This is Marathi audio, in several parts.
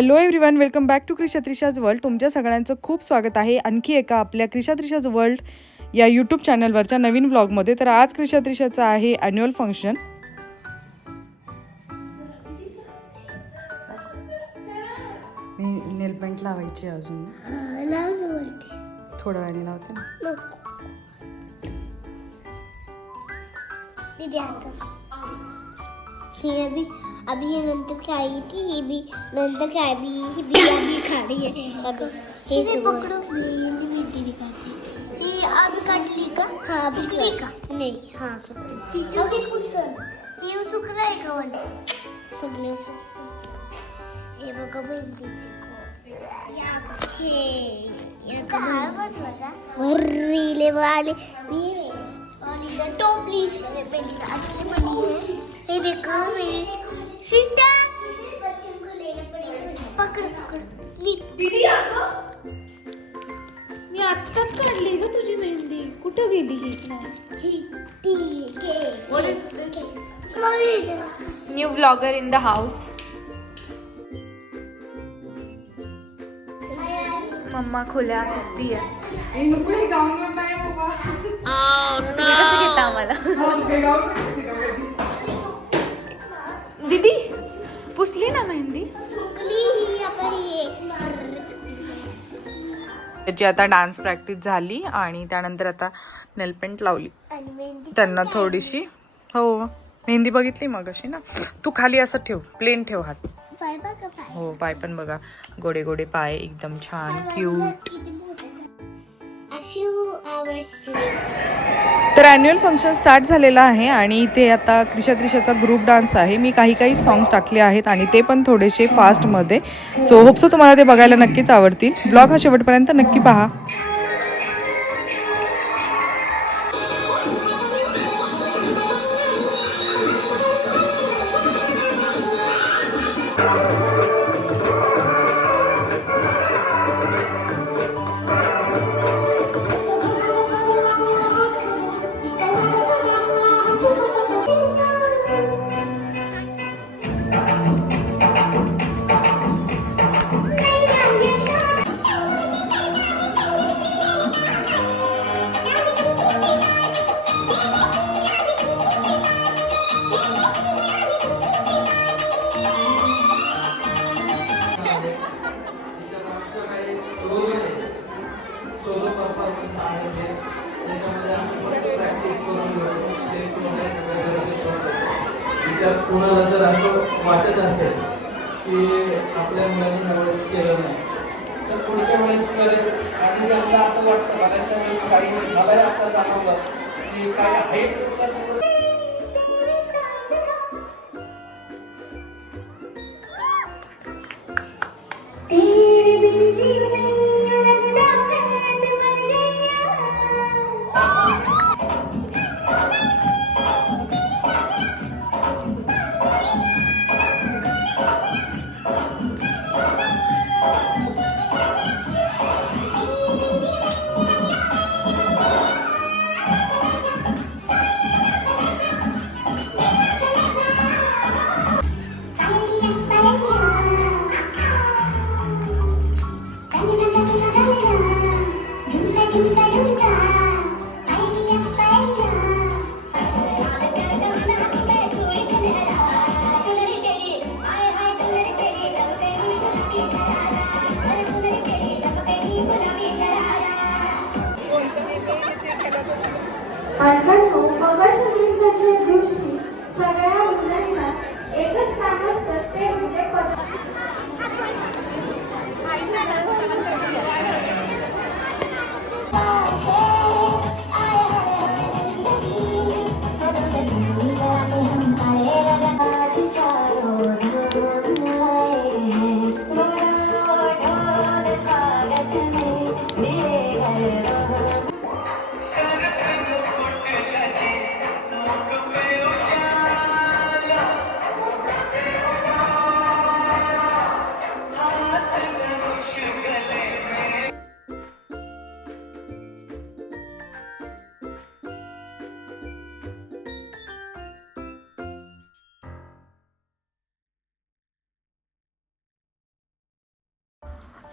Hello everyone welcome back to Krisha Trisha's world तुमच्या सगळ्यांचं खूप स्वागत आहे. आणखी एका आपल्या क्रिशा त्रिशाज वर्ल्ड या यूट्यूब चॅनलवरच्या नवीन व्लॉगमध्ये तर आज क्रिशा त्रिशाचं आहे ॲन्युअल फंक्शन मी नेल पेंट लावायची अजून. थोड्या वेळाने लावते ना. फिर अभी अभी ये नंदर के आई थी ये भी नंदर के आई भी ये भी अभी खा रही है। अभी सीधे पकड़ो। ये भी मिट्टी दिखाती ये अब काट ली का? हाँ अभी ली का नहीं हाँ सुख पीछे के कुछ सर ये सुख का वन सुख ले। सुख ये बका भी देखो। या छे ये कहाँ? पर लगा वर्रीले वाले। भी और इधर टोपली मेरी तो अच्छी बनी है। ये देखो मेरी सिस्टर बच्चों को लेना पड़ेगा पकड़ पकड़। ली। दीदी अगं मी आत्ताच काढली ग तुझी मेहंदी। कुठं गेली ही ही। T K mummy new blogger in the house mamma खोल्या पुसती आहे आम्हाला पुसली ना मेहंदी? ही त्याची आता डान्स प्रॅक्टिस झाली आणि त्यानंतर आता नेलपेंट लावली. त्यांना थोडीशी हो मेहंदी बघितली मग अशी ना? तू खाली असं ठेव प्लेन ठेव हात. हो पाय पण बघा. गोडे गोडे पाय एकदम छान क्यूट. तर ॲन्युअल फंक्शन स्टार्ट झालेलं आहे आणि इथे आता क्रिशा त्रिशाचा ग्रुप डान्स आहे. मी काही काही सॉंग्स टाकले आहेत आणि ते पण थोडेसे फास्टमध्ये सो होपसो तुम्हाला ते बघायला नक्कीच आवडतील. ब्लॉग हा शेवटपर्यंत नक्की पहा. तिच्यात कुणाला जर असं वाटत असेल की आपल्या मुलांनी ह्यावेळेस केलं नाही. तर पुढच्या वेळेस करेल आणि त्यांना असं वाटतं बऱ्याचशा वेळेस काही मला आता जाणवलं की काही हाईटपेक्षा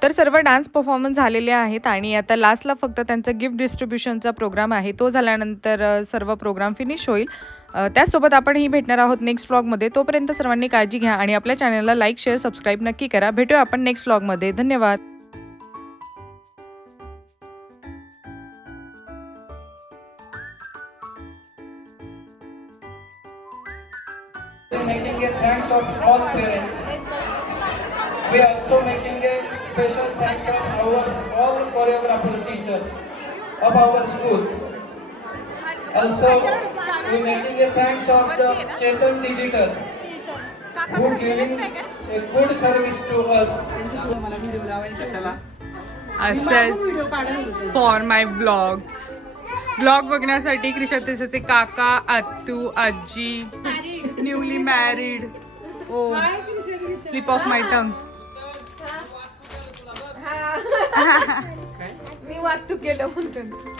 तर सर्व डान्स परफॉर्मन्स झालेले आहेत आणि आता लास्टला फक्त त्यांचा गिफ्ट डिस्ट्रीब्युशनचा प्रोग्राम आहे. तो झाल्यानंतर सर्व प्रोग्राम फिनिश होईल. त्याचसोबत आपणही भेटणार आहोत नेक्स्ट व्लॉगमध्ये तोपर्यंत सर्वांनी काळजी घ्या आणि आपल्या चॅनलला लाईक शेअर सबस्क्राईब नक्की करा. भेटूया आपण नेक्स्ट व्लॉगमध्ये धन्यवाद. Making a thanks of all parents. We are also making a special thanks to our all choreographer teacher of our school. Also, we making a thanks of the Chetan Digital who giving a good service to us. असंच फॉर माय ब्लॉग ब्लॉग बघण्यासाठी क्रिशा क्रिशातेचे काका आत्तू आजी newly married oh slip of my tongue मी वाहतूक केलं म्हणतो